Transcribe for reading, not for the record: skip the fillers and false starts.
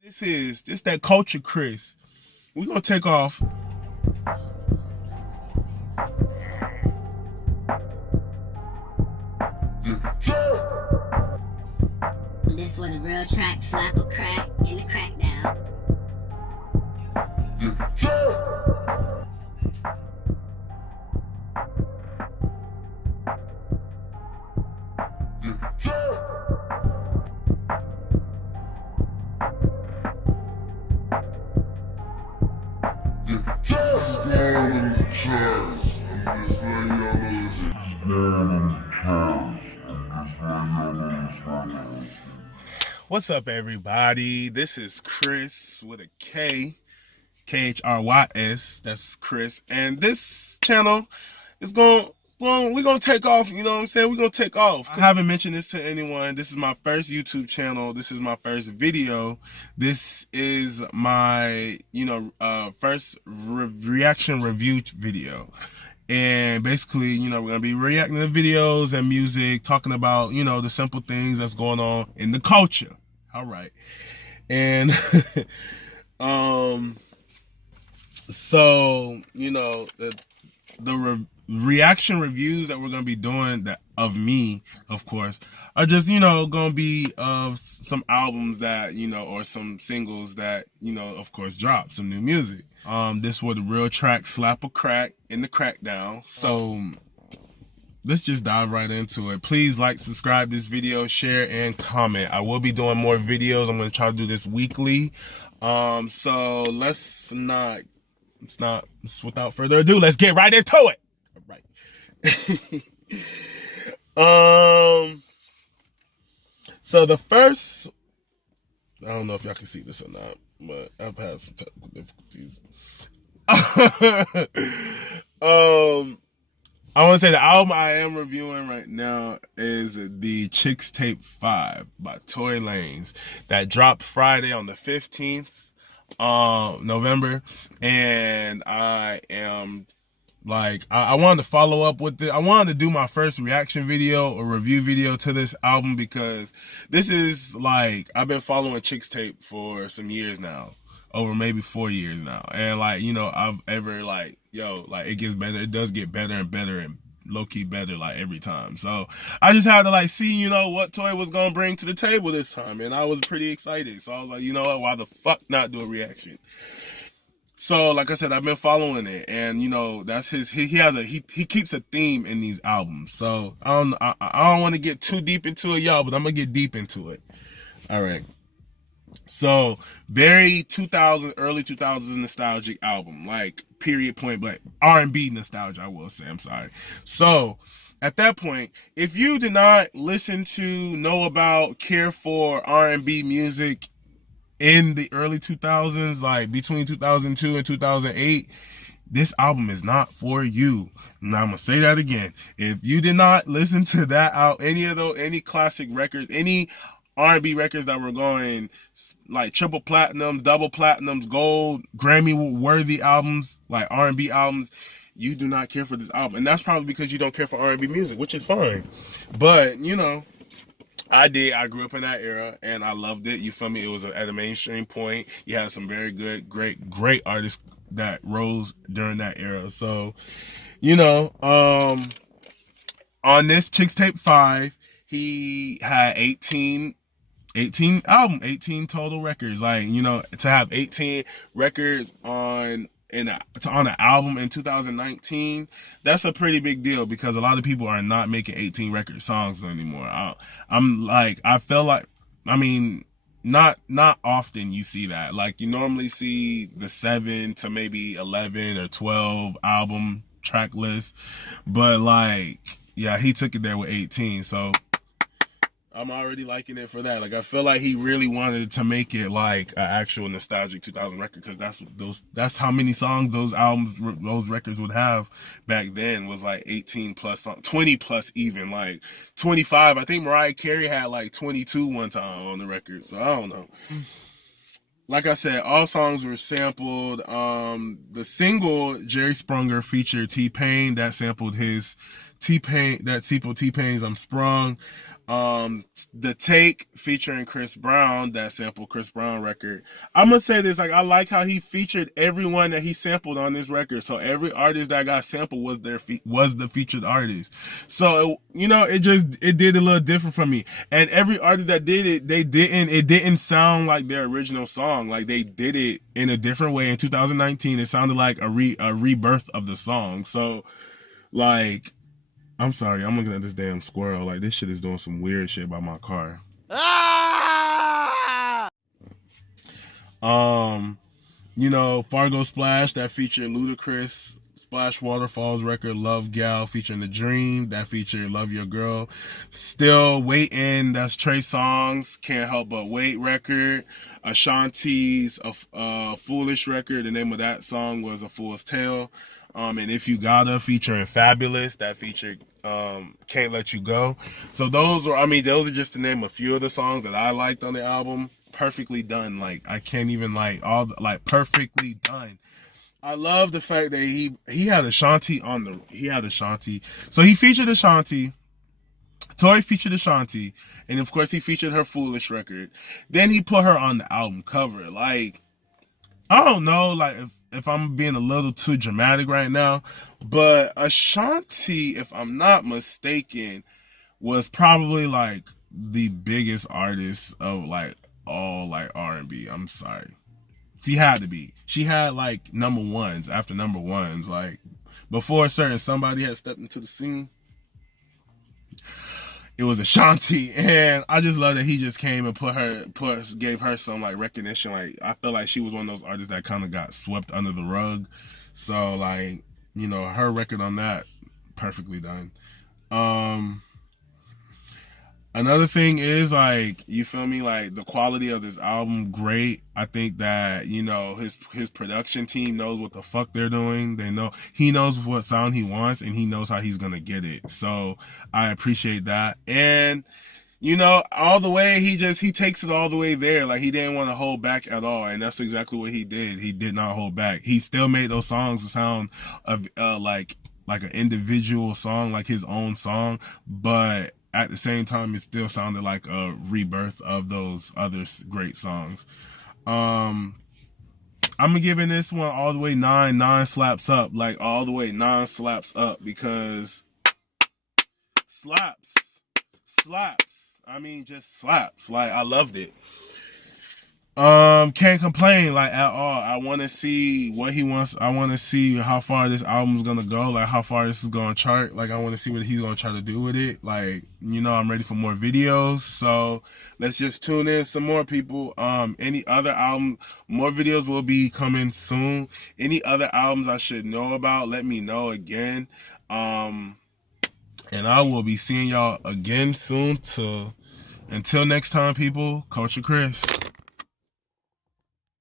This that Kulture Khrys. We're gonna take off. This was a real track, slap or crack in the Krackdown. What's up, everybody? This is Khrys with a K, Khrys. That's Khrys, and this channel is we're gonna take off. You know what I'm saying? We're gonna take off. I haven't mentioned this to anyone. This is my first YouTube channel. This is my first video. This is my first reaction review video. And basically, we're going to be reacting to videos and music, talking about, the simple things that's going on in the culture. All right. And, so, the reaction reviews that we're going to be doing of me, of course, are just, going to be of some albums that, or some singles that, of course, drop some new music. This was a real track, slap or crack in the Krackdown. So let's just dive right into it. Please like, subscribe this video, share, and comment. I will be doing more videos. I'm going to try to do this weekly. So without further ado, let's get right into it. All right. So the first, I don't know if y'all can see this or not, but I've had some technical difficulties. I want to say the album I am reviewing right now is the ChixTape 5 by Tory Lanez that dropped Friday on the 15th November, and I am I wanted to follow up with it. I wanted to do my first reaction video or review video to this album because this is I've been following ChixTape for some years now, over maybe 4 years now, and I've ever it gets better. It does get better and better and low-key better every time. So I just had to see what Tory was gonna bring to the table this time, and I was pretty excited. So I was like, you know what, why the fuck not do a reaction? So, like I said, I've been following it, and that's he keeps a theme in these albums. So I don't want to get too deep into it, y'all, but I'm gonna get deep into it. All right. So very early 2000s nostalgic album, period, point blank, R&B nostalgia, I will say. I'm sorry. So at that point, if you did not listen to, know about, care for R&B music in the early 2000s, between 2002 and 2008, this album is not for you. Now I'm gonna say that again. If you did not listen to that out, any classic records, any R&B records that were going triple platinums, double platinums, gold, Grammy worthy albums, R&B albums, you do not care for this album. And that's probably because you don't care for R&B music, which is fine. But I did. I grew up in that era, and I loved it. You feel me? It was at a mainstream point. You had some very good, great artists that rose during that era. So, on this ChixTape 5, he had 18 total records. To have 18 records on an album in 2019, that's a pretty big deal because a lot of people are not making 18 record songs anymore. I feel like, not often you see that. You normally see the 7 to maybe 11 or 12 album track list, but yeah, he took it there with 18. So I'm already liking it for that. I feel like he really wanted to make it an actual nostalgic 2000 record, because that's how many songs those records would have back then, was 18 plus, 20 plus even, 25. I think Mariah Carey had 22 one time on the record. So I don't know. Like I said, all songs were sampled. The single Jerry Sprunger featured T-Pain that sampled T-Pain's I'm Sprung. The Take featuring Chris Brown, that sample Chris Brown record. I'm gonna say this, like, I like how he featured everyone that he sampled on this record. So every artist that got sampled was the featured artist. So it did a little different for me. And every artist that did it, it didn't sound like their original song. Like, they did it in a different way. In 2019, it sounded like a rebirth of the song. So, like, I'm sorry, I'm looking at this damn squirrel. Like, this shit is doing some weird shit by my car. Ah! Fargo Splash, that featured Ludacris. Splash Waterfalls record, Love Gal, featuring The Dream, that featured Love Your Girl. Still Waiting, that's Trey Songz, Can't Help But Wait record. Ashanti's Foolish record, the name of that song was A Fool's Tale. And If You Gotta, featuring Fabulous, that featured Can't Let You Go. So those are just to name a few of the songs that I liked on the album. Perfectly done. Like, I can't even perfectly done. I love the fact that he had Ashanti So he featured Ashanti. Tory featured Ashanti, and of course he featured her Foolish record. Then he put her on the album cover. Like, I don't know, like, if I'm being a little too dramatic right now, but Ashanti, if I'm not mistaken, was probably like the biggest artist of like all like R&B. I'm sorry. She had to be. She had like number ones after number ones. Like, before a certain somebody had stepped into the scene, it was Ashanti. And I just love that he just came and gave her some like recognition. Like, I feel like she was one of those artists that kind of got swept under the rug. So, like, her record on that, perfectly done. Another thing is, like, you feel me, like, the quality of this album, great. I think that, his production team knows what the fuck they're doing. He knows what sound he wants, and he knows how he's gonna get it. So I appreciate that. And all the way, he takes it all the way there. Like, he didn't want to hold back at all, and that's exactly what he did. He did not hold back. He still made those songs sound of like an individual song, like his own song, but at the same time, it still sounded like a rebirth of those other great songs. I'm giving this one all the way 9 slaps up, like all the way 9 slaps up, because slaps. I mean, just slaps. Like, I loved it. Can't complain, like, at all. I want to see what he wants. I want to see how far this album's gonna go, like how far this is gonna chart. Like, I want to see what he's gonna try to do with it. Like, I'm ready for more videos, so let's just tune in some more, people. Any other album, more videos will be coming soon. Any other albums I should know about, let me know again. And I will be seeing y'all again soon. Until next time, people, Kulture Khrys.